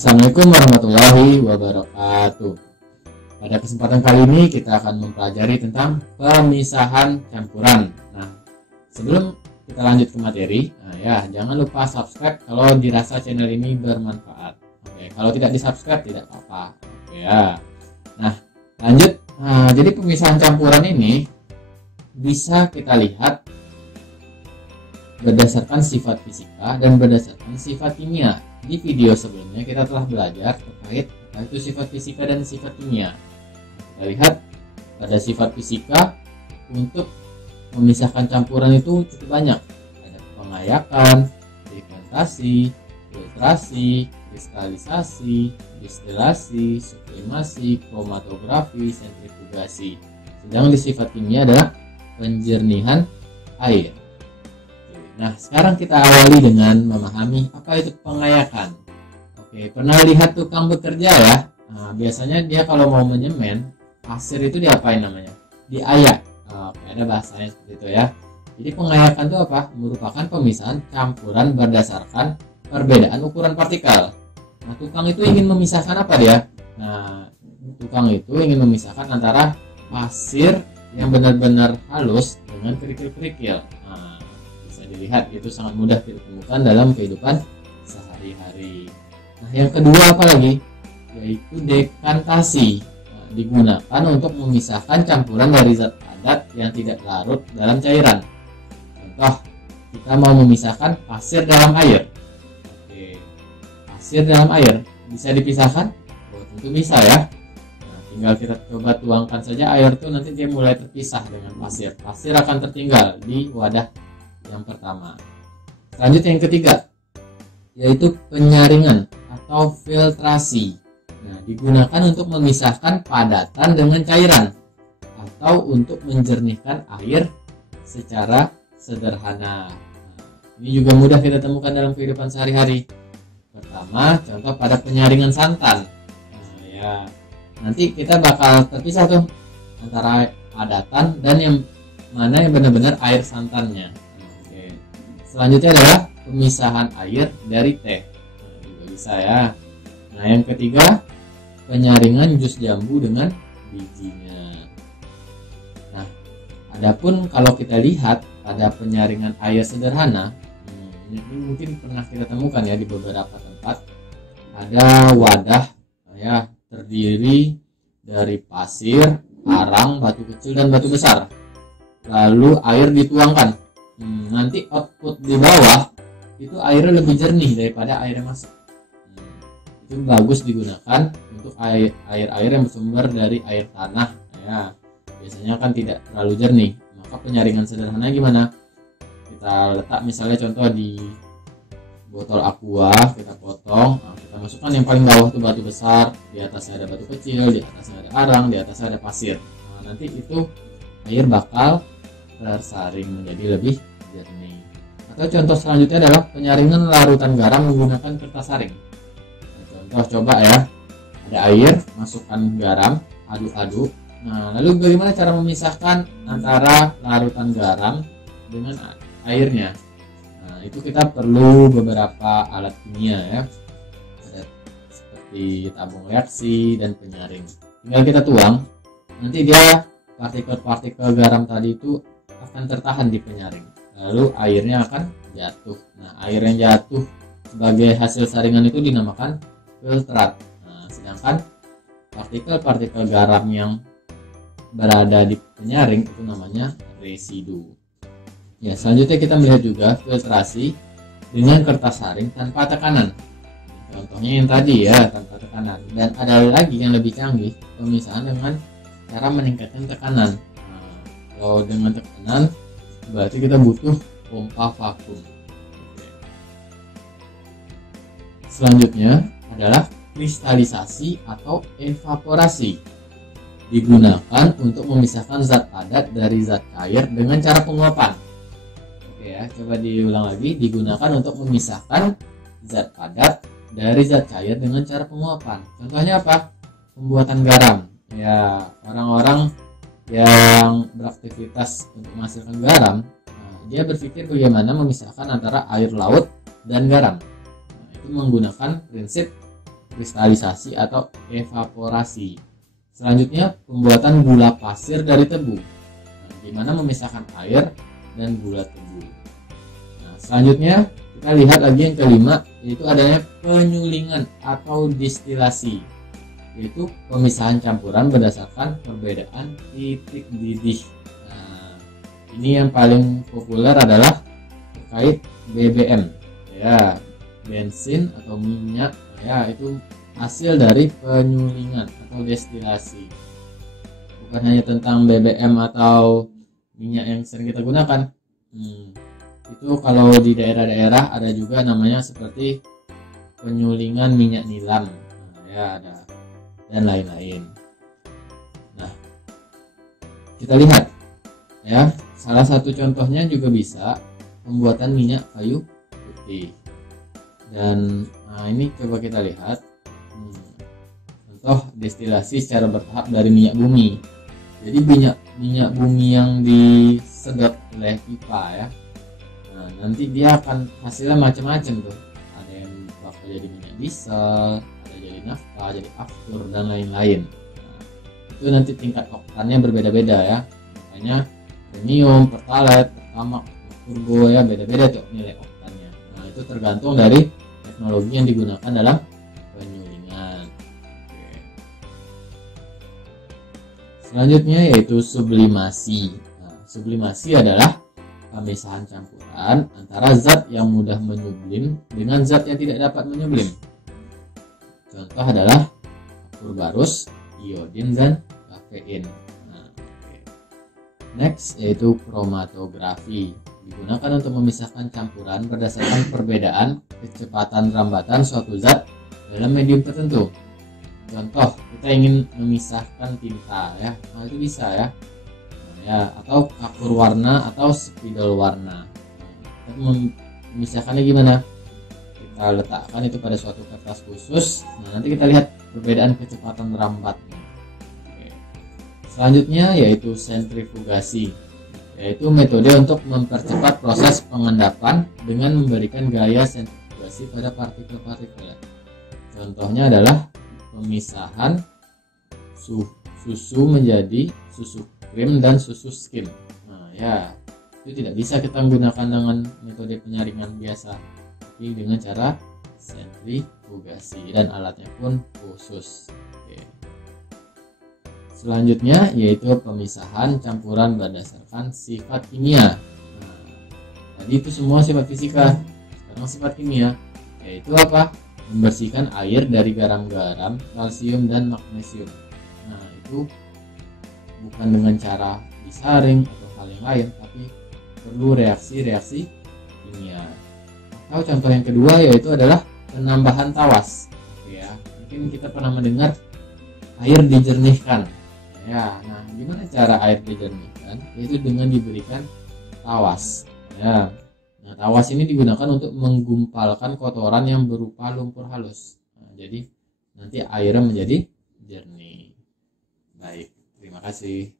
Assalamualaikum warahmatullahi wabarakatuh. Pada kesempatan kali ini kita akan mempelajari tentang pemisahan campuran. Nah, sebelum kita lanjut ke materi, jangan lupa subscribe kalau dirasa channel ini bermanfaat. Oke, kalau tidak di subscribe tidak apa-apa. Oke ya. Nah, lanjut. Jadi pemisahan campuran ini bisa kita lihat berdasarkan sifat fisika dan berdasarkan sifat kimia. Di video sebelumnya kita telah belajar terkait itu sifat fisika dan sifat kimia. Kita lihat pada sifat fisika, untuk memisahkan campuran itu cukup banyak. Ada pengayakan, dekantasasi, filtrasi, kristalisasi, distilasi, sublimasi, kromatografi, sentrifugasi. Sedang di sifat kimia adalah penjernihan air. Nah, sekarang kita awali dengan memahami apa itu pengayakan. Oke, pernah lihat tukang bekerja ya? Nah, biasanya dia kalau mau menyemen, pasir itu diapain namanya? Diayak. Oke, ada bahasanya seperti itu ya. Jadi pengayakan itu apa? Merupakan pemisahan campuran berdasarkan perbedaan ukuran partikel. Nah, tukang itu ingin memisahkan apa dia? Nah, tukang itu ingin memisahkan antara pasir yang benar-benar halus dengan kerikil-kerikil. Dilihat itu sangat mudah kita temukan dalam kehidupan sehari-hari. Nah, yang kedua apa lagi? Yaitu dekantasi. Nah, digunakan untuk memisahkan campuran dari zat padat yang tidak larut dalam cairan. Contoh, kita mau memisahkan pasir dalam air. Oke, pasir dalam air bisa dipisahkan? Oh, tentu bisa ya. Nah, tinggal kita coba tuangkan saja air itu, nanti dia mulai terpisah dengan pasir. Pasir akan tertinggal di wadah yang pertama. Selanjutnya yang ketiga, yaitu penyaringan atau filtrasi. Nah, digunakan untuk memisahkan padatan dengan cairan atau untuk menjernihkan air secara sederhana. Nah, ini juga mudah kita temukan dalam kehidupan sehari-hari. Pertama, contoh pada penyaringan santan. Nah, nanti kita bakal terpisah tuh antara padatan dan yang mana yang benar-benar air santannya. Selanjutnya adalah pemisahan air dari teh. Nah, juga bisa ya. Nah, yang ketiga, penyaringan jus jambu dengan bijinya. Nah, adapun kalau kita lihat pada penyaringan air sederhana, ini mungkin pernah kita temukan ya di beberapa tempat. Ada wadah ya, terdiri dari pasir, arang, batu kecil dan batu besar. Lalu air dituangkan. Nanti output di bawah itu airnya lebih jernih daripada air yang masuk. Itu bagus digunakan untuk air yang bersumber dari air tanah ya. Biasanya kan tidak terlalu jernih. Maka penyaringan sederhana gimana? Kita letak misalnya contoh di botol aqua, kita potong, kita masukkan yang paling bawah itu batu besar, di atasnya ada batu kecil, di atasnya ada arang, di atasnya ada pasir. Nah, nanti itu air bakal tersaring menjadi lebih jernih. Atau contoh selanjutnya adalah penyaringan larutan garam menggunakan kertas saring. Nah, contoh coba ya, ada air, masukkan garam, aduk-aduk. Nah, lalu bagaimana cara memisahkan antara larutan garam dengan airnya? Nah, itu kita perlu beberapa alat kimia ya, ada seperti tabung reaksi dan penyaring. Tinggal kita tuang, nanti dia partikel-partikel garam tadi itu akan tertahan di penyaring, lalu airnya akan jatuh. Nah, air yang jatuh sebagai hasil saringan itu dinamakan filtrat. Nah, sedangkan partikel-partikel garam yang berada di penyaring itu namanya residu. Ya, selanjutnya kita melihat juga filtrasi dengan kertas saring tanpa tekanan. Contohnya yang tadi ya, tanpa tekanan. Dan ada lagi yang lebih canggih, pemisahan dengan cara meningkatkan tekanan. Kalau dengan tekanan berarti kita butuh pompa vakum. Selanjutnya adalah kristalisasi atau evaporasi. Digunakan untuk memisahkan zat padat dari zat cair dengan cara penguapan. Oke ya, coba diulang lagi. Digunakan untuk memisahkan zat padat dari zat cair dengan cara penguapan. Contohnya apa? Pembuatan garam. Ya, orang-orang yang beraktivitas untuk menghasilkan garam, dia berpikir bagaimana memisahkan antara air laut dan garam. Nah, itu menggunakan prinsip kristalisasi atau evaporasi. Selanjutnya pembuatan gula pasir dari tebu, di mana memisahkan air dan gula tebu. Nah, selanjutnya kita lihat lagi yang kelima, yaitu adanya penyulingan atau distilasi, yaitu pemisahan campuran berdasarkan perbedaan titik didih. Nah, ini yang paling populer adalah terkait BBM, ya, bensin atau minyak, ya, itu hasil dari penyulingan atau destilasi. Bukan hanya tentang BBM atau minyak yang sering kita gunakan. Itu kalau di daerah-daerah ada juga namanya seperti penyulingan minyak nilam, ya, ada, dan lain-lain. Nah, kita lihat, ya, salah satu contohnya juga bisa pembuatan minyak kayu putih. Dan ini coba kita lihat contoh destilasi secara bertahap dari minyak bumi. Jadi minyak bumi yang disedot oleh pipa, ya, nah, nanti dia akan hasilnya macam-macam tuh. Ada yang bakal jadi minyak diesel, ada jadi nafta, jadi aftur, dan lain-lain. Nah, itu nanti tingkat oktannya berbeda-beda, ya. Makanya premium, pertalite, pertamax, turbo, ya, beda-beda tuh nilai oktannya. Nah, itu tergantung dari teknologi yang digunakan dalam penyulingan. Oke. Selanjutnya yaitu sublimasi. Nah, sublimasi adalah pemisahan campuran antara zat yang mudah menyublim dengan zat yang tidak dapat menyublim. Contoh adalah kapur barus, iodin, dan kafein. Nah, next yaitu kromatografi, digunakan untuk memisahkan campuran berdasarkan perbedaan kecepatan rambatan suatu zat dalam medium tertentu. Contoh, kita ingin memisahkan tinta, ya, nah, itu bisa, ya. Ya, atau kapur warna atau spidol warna. Nah, memisahkannya gimana? Kita letakkan itu pada suatu kertas khusus. Nah, nanti kita lihat perbedaan kecepatan rambatnya. Oke. Selanjutnya yaitu sentrifugasi, yaitu metode untuk mempercepat proses pengendapan dengan memberikan gaya sentrifugasi pada partikel-partikel. Contohnya adalah pemisahan susu menjadi susu krim dan susu skim. Nah, ya, itu tidak bisa kita menggunakan dengan metode penyaringan biasa, tapi dengan cara sentrifugasi, dan alatnya pun khusus. Oke. Selanjutnya yaitu pemisahan campuran berdasarkan sifat kimia. Nah, tadi itu semua sifat fisika, sekarang sifat kimia, yaitu apa? Membersihkan air dari garam-garam, kalsium, dan magnesium. Nah, itu bukan dengan cara disaring atau hal yang lain, tapi perlu reaksi-reaksi kimia. Atau contoh yang kedua yaitu adalah penambahan tawas. Ya, mungkin kita pernah mendengar air dijernihkan. Ya, nah, gimana cara air dijernihkan? Yaitu dengan diberikan tawas. Ya, nah, tawas ini digunakan untuk menggumpalkan kotoran yang berupa lumpur halus. Nah, jadi nanti airnya menjadi jernih. Baik. Terima kasih.